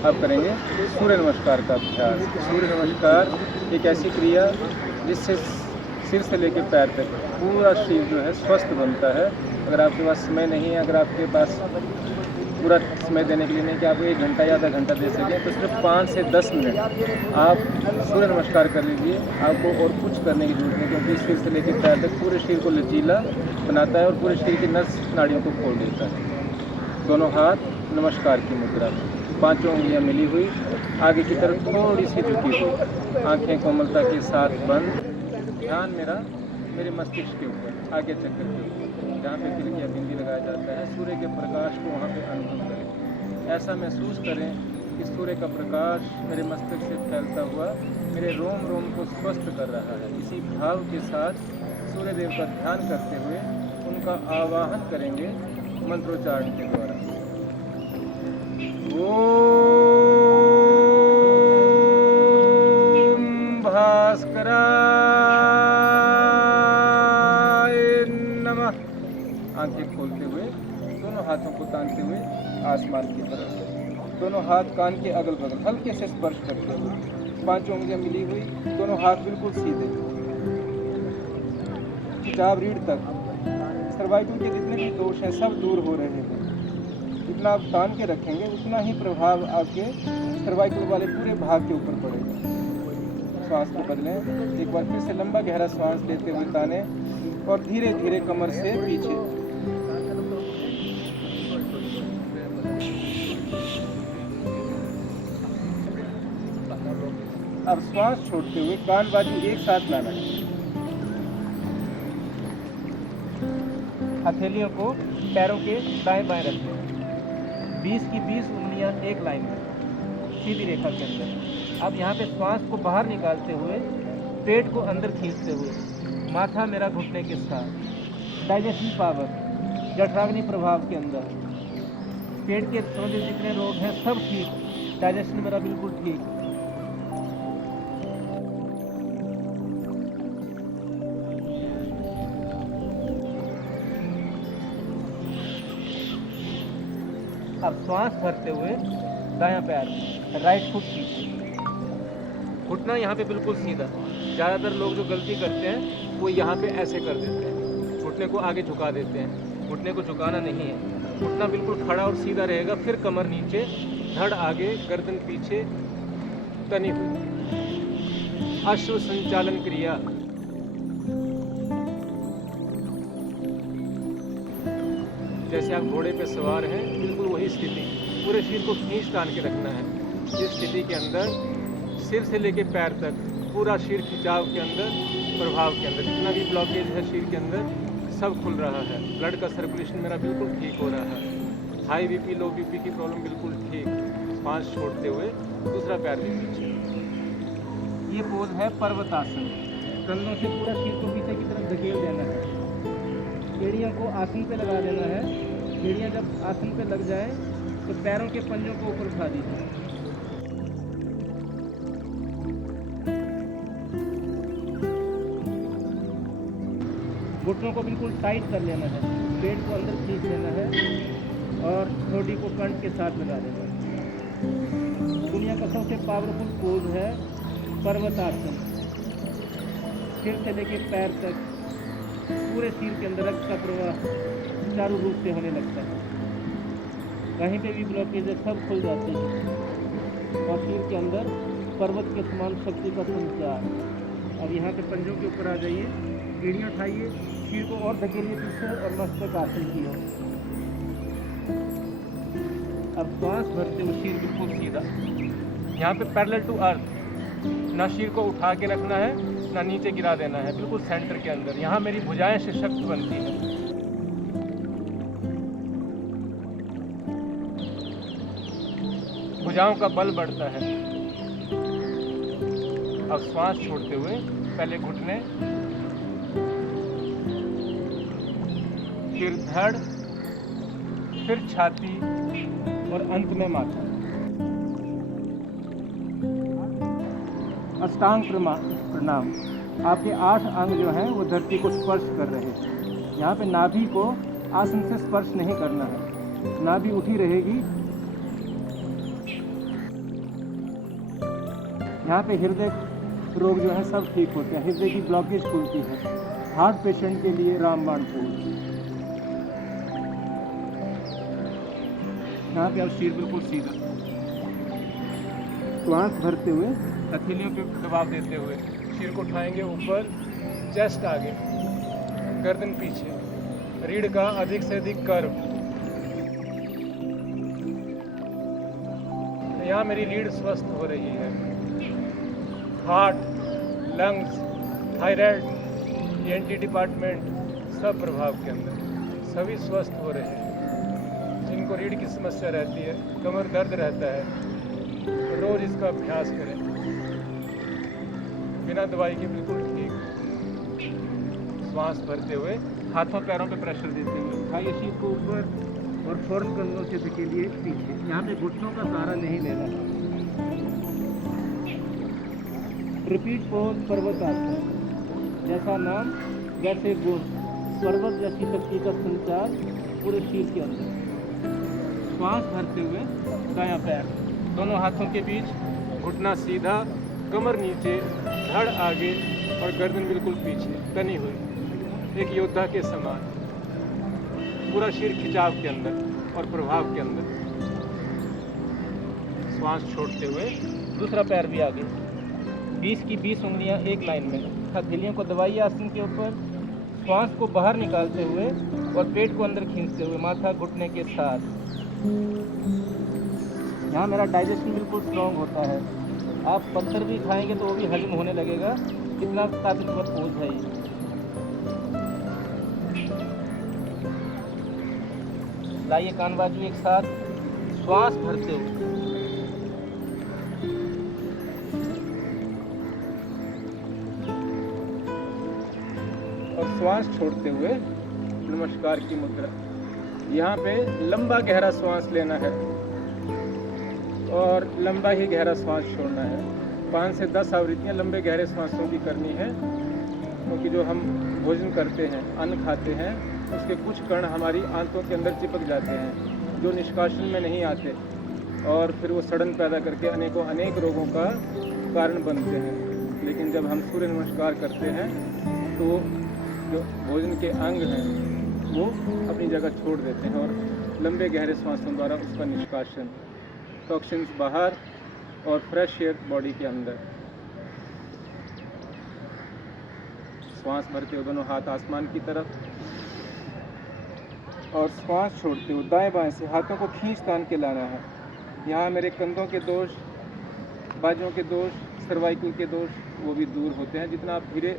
अब करेंगे सूर्य नमस्कार का अभ्यास। सूर्य नमस्कार एक ऐसी क्रिया जिससे सिर से लेकर पैर तक पूरा शरीर जो है स्वस्थ बनता है। अगर आपके पास समय नहीं है, अगर आपके पास पूरा समय देने के लिए नहीं कि आप 1 घंटा या आधा घंटा दे सकें, तो सिर्फ 5 से 10 मिनट आप सूर्य नमस्कार कर लीजिए। आपको और कुछ करने की जरूरत नहीं, क्योंकि सिर से लेकर पैर तक पूरे शरीर को लचीला बनाता है और पूरे शरीर की नस नाड़ियों को खोल देता है। दोनों हाथ नमस्कार की मुद्रा, पांचों उंगलियां मिली हुई, आगे की तरफ थोड़ी सी झुकी हुई, आंखें कोमलता के साथ बंद। ध्यान मेरा मेरे मस्तिष्क के ऊपर, आगे चक्कर के ऊपर, जहाँ पे तिल या बिंदी लगाया जाता है। सूर्य के प्रकाश को वहाँ पे अनुभव करें। ऐसा महसूस करें कि सूर्य का प्रकाश मेरे मस्तिष्क से फैलता हुआ मेरे रोम रोम को स्वस्थ कर रहा है। इसी भाव के साथ सूर्य देव का ध्यान करते हुए उनका आवाहन करेंगे मंत्रोच्चारण के द्वारा। ओम भास्कराय नमः। आंखें खोलते हुए दोनों हाथों को तानते हुए आसमान की तरफ, दोनों हाथ कान के अगल बगल हल्के से स्पर्श करते हुए, पांचों उंगलियां मिली हुई, दोनों हाथ बिल्कुल सीधे, खिंचाव रीढ़ तक। सर्वाइकल के जितने भी दोष हैं सब दूर हो रहे हैं। जितना आप तान के रखेंगे उतना ही प्रभाव आपके सर्वाइकल वाले पूरे भाग के ऊपर पड़ेगा। श्वास को बदलें। एक बार फिर से लंबा गहरा श्वास लेते हुए ताने और धीरे धीरे कमर से पीछे। अब श्वास छोड़ते हुए कान बाजू एक साथ लाना है। हथेलियों को पैरों के दाएं बाएं रखें। 20 की 20 उंगलियां एक लाइन में सीधी रेखा के अंदर। अब यहाँ पे श्वास को बाहर निकालते हुए पेट को अंदर खींचते हुए माथा मेरा घुटने के साथ, डाइजेशन पावर, जठराग्नि प्रभाव के अंदर, पेट के संबंधित जितने रोग हैं सब ठीक, डाइजेशन मेरा बिल्कुल ठीक। अब श्वास भरते हुए दायां पैर, राइट फुट पीछे, घुटना यहाँ पे बिल्कुल सीधा। ज़्यादातर लोग जो गलती करते हैं वो यहाँ पे ऐसे कर देते हैं, घुटने को आगे झुका देते हैं। घुटने को झुकाना नहीं है, घुटना बिल्कुल खड़ा और सीधा रहेगा। फिर कमर नीचे, धड़ आगे, गर्दन पीछे तनी हुई। अश्व संचालन क्रिया। जैसे आप घोड़े पे सवार हैं, बिल्कुल वही स्थिति, पूरे शरीर को खींच तान के रखना है। इस स्थिति के अंदर सिर से लेकर पैर तक पूरा शरीर खिंचाव के अंदर, प्रभाव के अंदर, जितना भी ब्लॉकेज है शरीर के अंदर सब खुल रहा है। ब्लड का सर्कुलेशन मेरा बिल्कुल ठीक हो रहा है। हाई बीपी, लो बीपी की प्रॉब्लम बिल्कुल ठीक। सांस छोड़ते हुए दूसरा पैर भी पीछे। ये पोज है पर्वतासन। कंधों से पूरा शरीर को पीछे की तरफ धकेल देना है। एड़ियों को आसन पे लगा देना है। एड़ियाँ जब आसन पे लग जाए तो पैरों के पंजों को ऊपर उठा दीजिए। घुटनों को बिल्कुल टाइट कर लेना है, पेट को अंदर खींच लेना है और ठोड़ी को कंठ के साथ लगा देना है। दुनिया का सबसे पावरफुल पोज है पर्वतासन। सिर से लेकर पैर तक पूरे शरीर के अंदर रक्त का प्रवाह सुचारू रूप से होने लगता है। कहीं पे भी ब्लॉकेज है सब खुल जाते हैं और शरीर के अंदर पर्वत के समान शक्ति का संचार। अब यहाँ पे पंजों के ऊपर आ जाइए, एड़ियाँ उठाइए, शरीर को और धकेलिए पीछे और मस्तक आसन की ओर। अब श्वास भरते हुए शरीर बिल्कुल सीधा, यहाँ पे पैरेलल टू अर्थ। ना शरीर को उठा के रखना है, ना नीचे गिरा देना है, बिल्कुल सेंटर के अंदर। यहाँ मेरी भुजाएं सशक्त बनती हैं। भुजाओं का बल बढ़ता है। अब श्वास छोड़ते हुए पहले घुटने, फिर धड़, फिर छाती और अंत में माथा। अष्टांग प्रणाम। आपके 8 अंग जो हैं वो धरती को स्पर्श कर रहे हैं। यहाँ पे नाभि को आसन से स्पर्श नहीं करना है, नाभि उठी रहेगी। यहाँ पे हृदय रोग जो है सब ठीक होते हैं, हृदय की ब्लॉकेज खुलती है। हार्ट पेशेंट के लिए रामबाण फूल। यहाँ पे आप सिर बिल्कुल सीधा, श्वास भरते हुए हथेलियों पे दबाव देते हुए सिर को उठाएंगे ऊपर, चेस्ट आगे, गर्दन पीछे, रीढ़ का अधिक से अधिक कर्व। यहाँ मेरी रीढ़ स्वस्थ हो रही है। Heart, lungs, thyroid, ENT department सब प्रभाव के अंदर, सभी स्वस्थ हो रहे हैं। जिनको रीढ़ की समस्या रहती है, कमर दर्द रहता है, रोज इसका अभ्यास करें, बिना दवाई के बिल्कुल ठीक। श्वास भरते हुए हाथों पैरों पे प्रेशर देते हुए उठाइए शीर को ऊपर और फौरन कंधों से धकेलिए पीछे। यहाँ पे घुटनों का सहारा नहीं लेना। रिपीट पोज पर्वतासन। जैसा नाम वैसे गुण, पर्वत जैसी शक्ति का संचार पूरे शरीर के अंदर। श्वास भरते हुए दायां पैर दोनों हाथों के बीच, घुटना सीधा, कमर नीचे, धड़ आगे और गर्दन बिल्कुल पीछे तनी हुई, एक योद्धा के समान। पूरा शरीर खिंचाव के अंदर और प्रभाव के अंदर। श्वास छोड़ते हुए दूसरा पैर भी आगे, 20 की 20 उंगलियां एक लाइन में। हथेलियों को दबाइए आसन के ऊपर, श्वास को बाहर निकालते हुए और पेट को अंदर खींचते हुए, माथा घुटने के साथ। यहाँ मेरा डाइजेशन बिल्कुल स्ट्रॉन्ग होता है। आप पत्थर भी खाएंगे तो वो भी हजम होने लगेगा, कितना ताकतवर पोज है ये। लाइए कान बाजू एक साथ, श्वास भरते हुए और श्वास छोड़ते हुए नमस्कार की मुद्रा। यहाँ पे लंबा गहरा श्वास लेना है और लंबा ही गहरा श्वास छोड़ना है। 5 से 10 आवृत्तियाँ लंबे गहरे श्वासों की करनी है, क्योंकि जो हम भोजन करते हैं, अन्न खाते हैं, उसके कुछ कण हमारी आंतों के अंदर चिपक जाते हैं, जो निष्कासन में नहीं आते और फिर वो सड़न पैदा करके अनेक रोगों का कारण बनते हैं। लेकिन जब हम सूर्य नमस्कार करते हैं तो जो भोजन के अंग हैं वो अपनी जगह छोड़ देते हैं और लंबे गहरे श्वासों द्वारा उसका निष्कासन, टॉक्सिन्स बाहर और फ्रेश एयर बॉडी के अंदर। श्वास भरते हुए दोनों हाथ आसमान की तरफ और श्वास छोड़ते हुए दाएं बाएं से हाथों को खींच तान के लाना है। यहाँ मेरे कंधों के दोष, बाजुओं के दोष, सर्वाइकल के दोष वो भी दूर होते हैं। जितना आप धीरे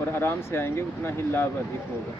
और आराम से आएंगे उतना ही लाभ अधिक होगा।